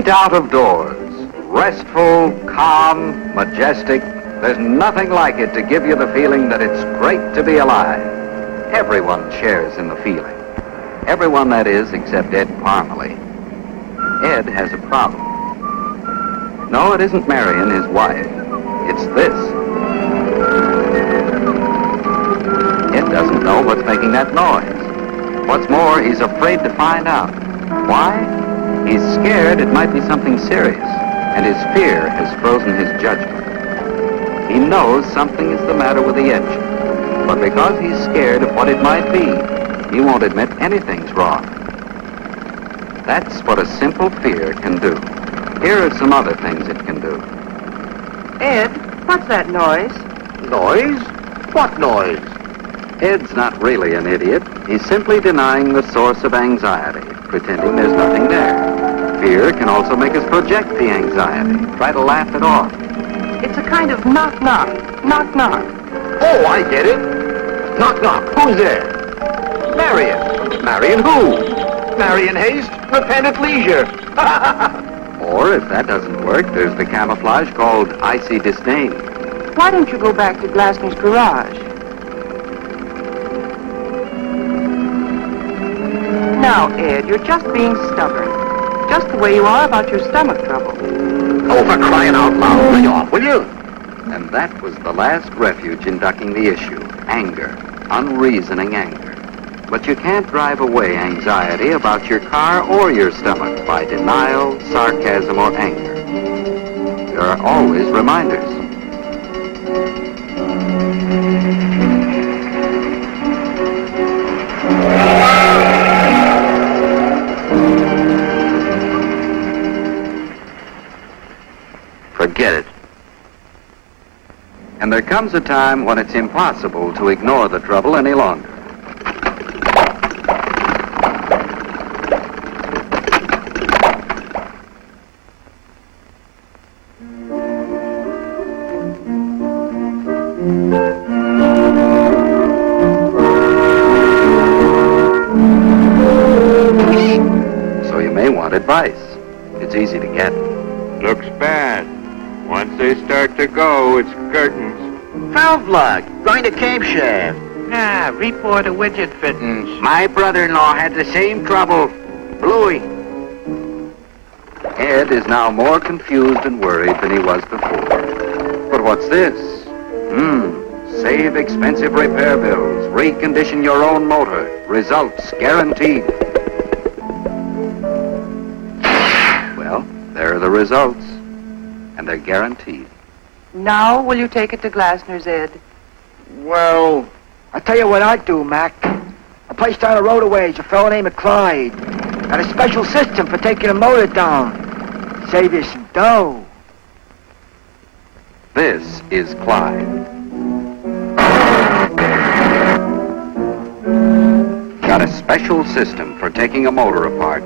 Great out of doors. Restful, calm, majestic. There's nothing like it to give you the feeling that it's great to be alive. Everyone shares in the feeling. Everyone, that is, except Ed Parmalee. Ed has a problem. No, it isn't Marion, his wife. It's this. Ed doesn't know what's making that noise. What's more, he's afraid to find out. Why? He's scared it might be something serious, and his fear has frozen his judgment. He knows something is the matter with the engine, but because he's scared of what it might be, he won't admit anything's wrong. That's what a simple fear can do. Here are some other things it can do. Ed, what's that noise? Noise? What noise? Ed's not really an idiot. He's simply denying the source of anxiety, pretending there's nothing there. Fear can also make us project the anxiety, try to laugh it off. It's a kind of knock-knock, knock-knock. Oh, I get it. Knock, knock. Who's there? Marion. Marion who? Marion Haste, Repentant Leisure. Or, if that doesn't work, there's the camouflage called icy disdain. Why don't you go back to Glasner's garage? Now, Ed, you're just being stubborn. Just the way you are about your stomach trouble. Oh, for crying out loud, lay off, will you? And that was the last refuge in ducking the issue. Anger. Unreasoning anger. But you can't drive away anxiety about your car or your stomach by denial, sarcasm, or anger. There are always reminders. Forget it. And there comes a time when it's impossible to ignore the trouble any longer. So you may want advice. It's easy to get. Looks bad. Once they start to go, it's curtains. Valve lock. Grind a camshaft. Nah, report a widget fittings. My brother-in-law had the same trouble. Bluey. Ed is now more confused and worried than he was before. But what's this? Save expensive repair bills. Recondition your own motor. Results guaranteed. Well, there are the results. And they're guaranteed. Now, will you take it to Glasner's, Ed? Well, I'll tell you what I'd do, Mac. A place down the road a ways, a fellow named Clyde. Got a special system for taking a motor down. Save you some dough. This is Clyde. Got a special system for taking a motor apart.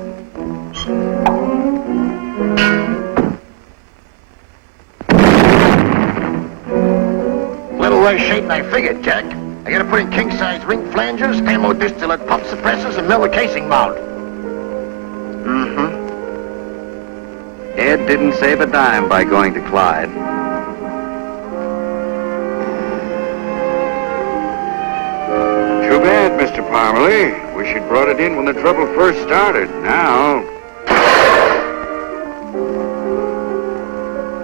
Little less shape than I figured, Jack. I gotta put in king-size ring flangers, ammo distillate pump suppressors, and mill a casing mount. Ed didn't save a dime by going to Clyde. Too bad, Mr. Parmalee. Wish you'd brought it in when the trouble first started. Now...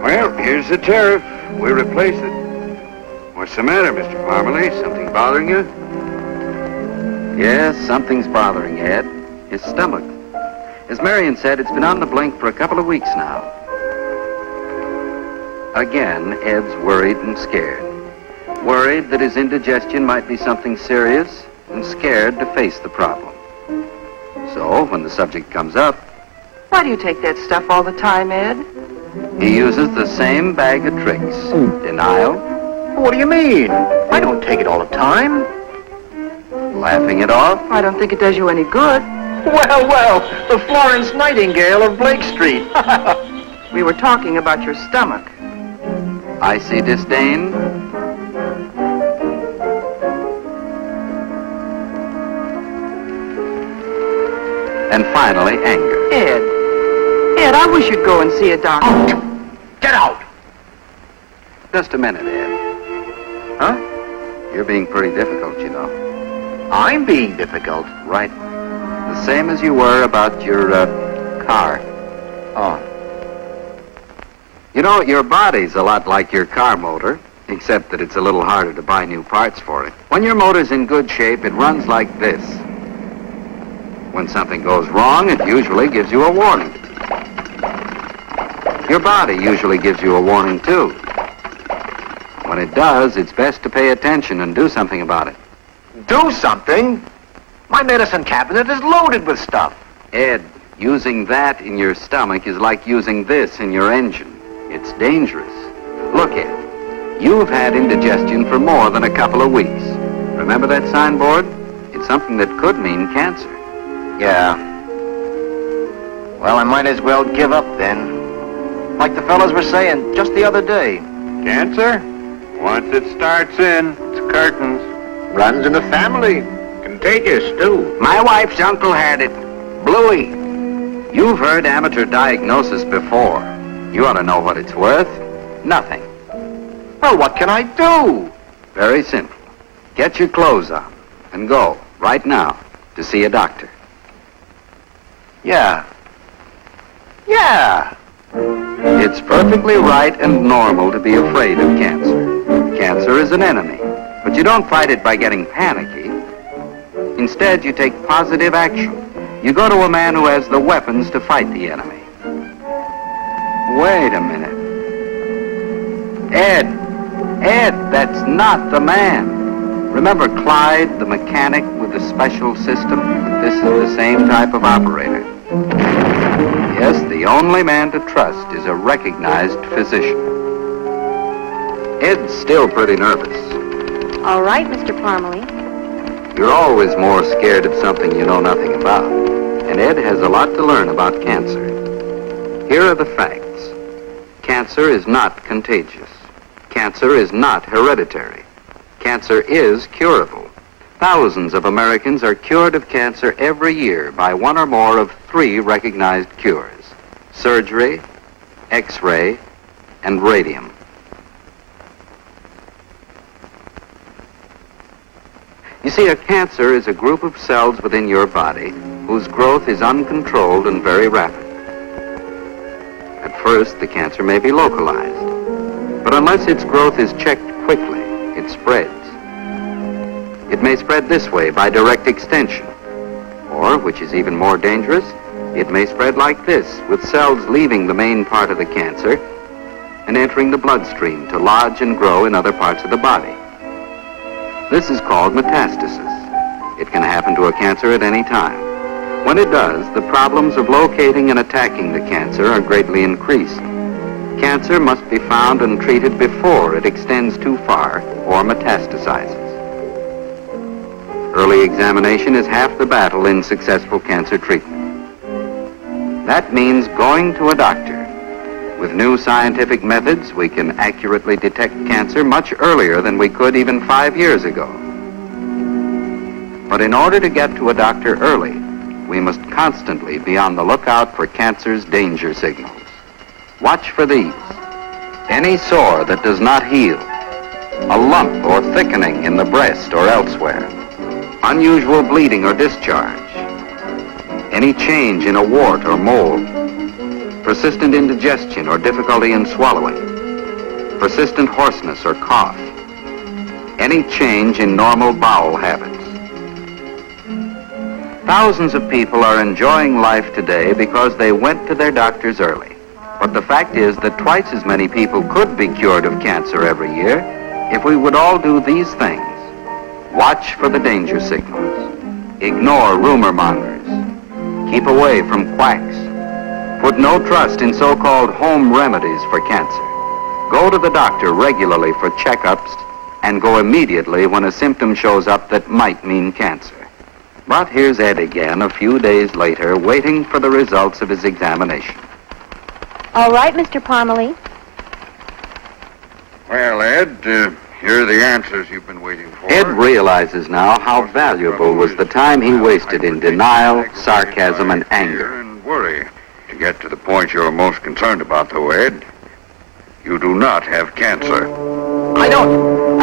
Well, here's the tariff. We replace it. What's the matter, Mr. Parmalee? Something bothering you? Yes, something's bothering Ed. His stomach. As Marion said, it's been on the blink for a couple of weeks now. Again, Ed's worried and scared. Worried that his indigestion might be something serious, and scared to face the problem. So, when the subject comes up, Why do you take that stuff all the time, Ed? he uses the same bag of tricks. Denial, What do you mean? I don't take it all the time. laughing it off, I don't think it does you any good. Well, the Florence Nightingale of Blake Street. We were talking about your stomach. icy disdain, and finally anger. Ed, Ed, I wish you'd go and see a doctor. Out! Get out! Just a minute, Ed. Huh? You're being pretty difficult, you know. I'm being difficult. Right. The same as you were about your, car. Oh. You know, your body's a lot like your car motor, except that it's a little harder to buy new parts for it. When your motor's in good shape, it runs like this. When something goes wrong, it usually gives you a warning. Your body usually gives you a warning, too. When it does, it's best to pay attention and do something about it. Do something? My medicine cabinet is loaded with stuff. Ed, using that in your stomach is like using this in your engine. It's dangerous. Look, Ed, you've had indigestion for more than a couple of weeks. Remember that signboard? It's something that could mean cancer. Yeah. Well, I might as well give up then. Like the fellas were saying just the other day. Cancer? Once it starts in, it's curtains. Runs in the family. Contagious, too. My wife's uncle had it. Bluey. You've heard amateur diagnosis before. You ought to know what it's worth. Nothing. Well, what can I do? Very simple. Get your clothes on and go, right now, to see a doctor. Yeah. Yeah. It's perfectly right and normal to be afraid of cancer. Cancer is an enemy, but you don't fight it by getting panicky. Instead, you take positive action. You go to a man who has the weapons to fight the enemy. Wait a minute. Ed, that's not the man. Remember Clyde, the mechanic with the special system? This is the same type of operator. Yes, the only man to trust is a recognized physician. Ed's still pretty nervous. All right, Mr. Parmalee. You're always more scared of something you know nothing about. And Ed has a lot to learn about cancer. Here are the facts. Cancer is not contagious. Cancer is not hereditary. Cancer is curable. Thousands of Americans are cured of cancer every year by one or more of 3 recognized cures: surgery, X-ray, and radium. You see, a cancer is a group of cells within your body whose growth is uncontrolled and very rapid. At first, the cancer may be localized, but unless its growth is checked quickly, it spreads. It may spread this way by direct extension, or, which is even more dangerous, it may spread like this, with cells leaving the main part of the cancer and entering the bloodstream to lodge and grow in other parts of the body. This is called metastasis. It can happen to a cancer at any time. When it does, the problems of locating and attacking the cancer are greatly increased. Cancer must be found and treated before it extends too far or metastasizes. Early examination is half the battle in successful cancer treatment. That means going to a doctor. With new scientific methods, we can accurately detect cancer much earlier than we could even 5 years ago. But in order to get to a doctor early, we must constantly be on the lookout for cancer's danger signals. Watch for these. Any sore that does not heal, a lump or thickening in the breast or elsewhere, unusual bleeding or discharge, any change in a wart or mole, persistent indigestion or difficulty in swallowing, persistent hoarseness or cough, any change in normal bowel habits. Thousands of people are enjoying life today because they went to their doctors early. But the fact is that twice as many people could be cured of cancer every year if we would all do these things. Watch for the danger signals. Ignore rumor mongers. Keep away from quacks. Put no trust in so-called home remedies for cancer. Go to the doctor regularly for checkups and go immediately when a symptom shows up that might mean cancer. But here's Ed again a few days later, waiting for the results of his examination. All right, Mr. Parmalee. Well, Ed, here are the answers you've been waiting for. Ed realizes now how valuable was the time he wasted in denial, sarcasm, and anger. And worry. get to the point you're most concerned about, though, Ed. You do not have cancer. I don't...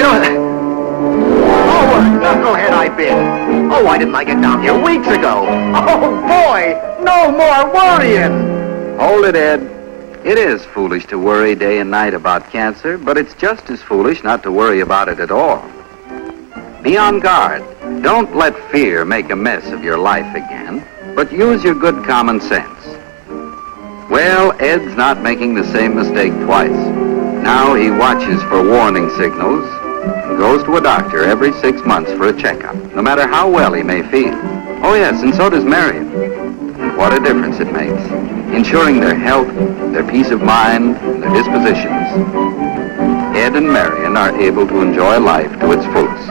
Oh, knucklehead I've been. Oh, why didn't I get down here weeks ago? Oh, boy, no more worrying. Hold it, Ed. It is foolish to worry day and night about cancer, but it's just as foolish not to worry about it at all. Be on guard. Don't let fear make a mess of your life again, but use your good common sense. Well, Ed's not making the same mistake twice. Now he watches for warning signals and goes to a doctor every 6 months for a checkup, no matter how well he may feel. Oh, yes, and so does Marion. And what a difference it makes, ensuring their health, their peace of mind, and their dispositions. Ed and Marion are able to enjoy life to its fullest.